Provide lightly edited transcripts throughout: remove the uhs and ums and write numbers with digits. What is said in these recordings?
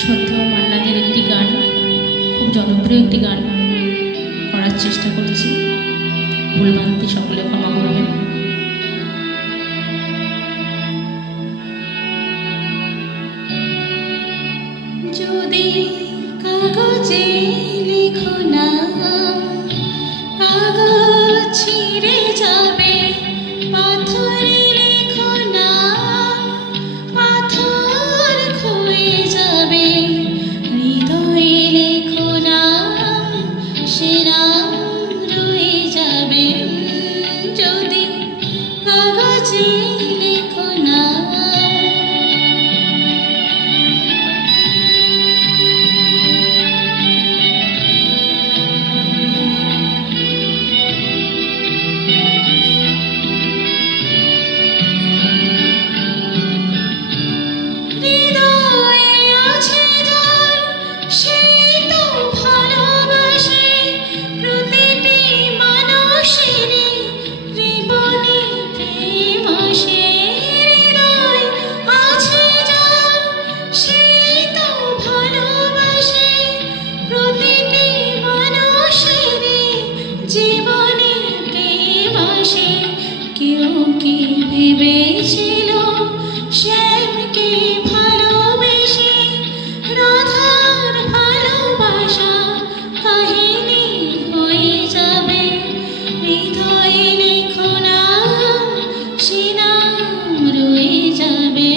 শ্রদ্ধেয় মান্নাদের একটি গান, খুব জনপ্রিয় একটি গান করার চেষ্টা করছি। ভুলভ্রান্তি সকলে ক্ষমা করবেন। যদি কাগজে লেখো নাম, কাগজ ছিঁড়ে যাবে, পাথরে লেখো নাম, পাথর ক্ষয়ে যাবে, হৃদয়ে লেখো নাম, সে নাম রয়ে যাবে। যদি কাগজে লেখো নাম, জীবনে প্রেম আসে। কেউ কি ভেবেছিল শ্যামকে ভালোবেসে রাধার ভালোবাসা কাহিনী হয়ে যাবে। হৃদয়ে লেখো নাম, সে নাম রয়ে যাবে।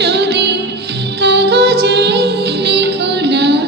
যদি কাগজে লেখো নাম,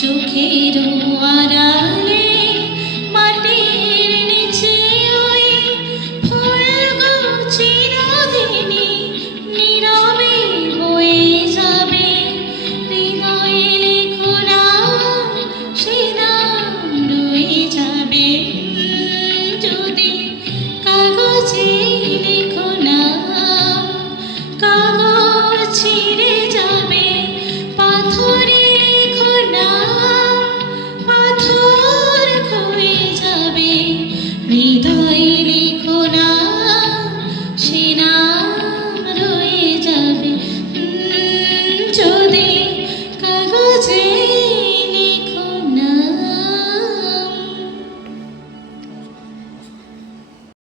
চোখের আড়াল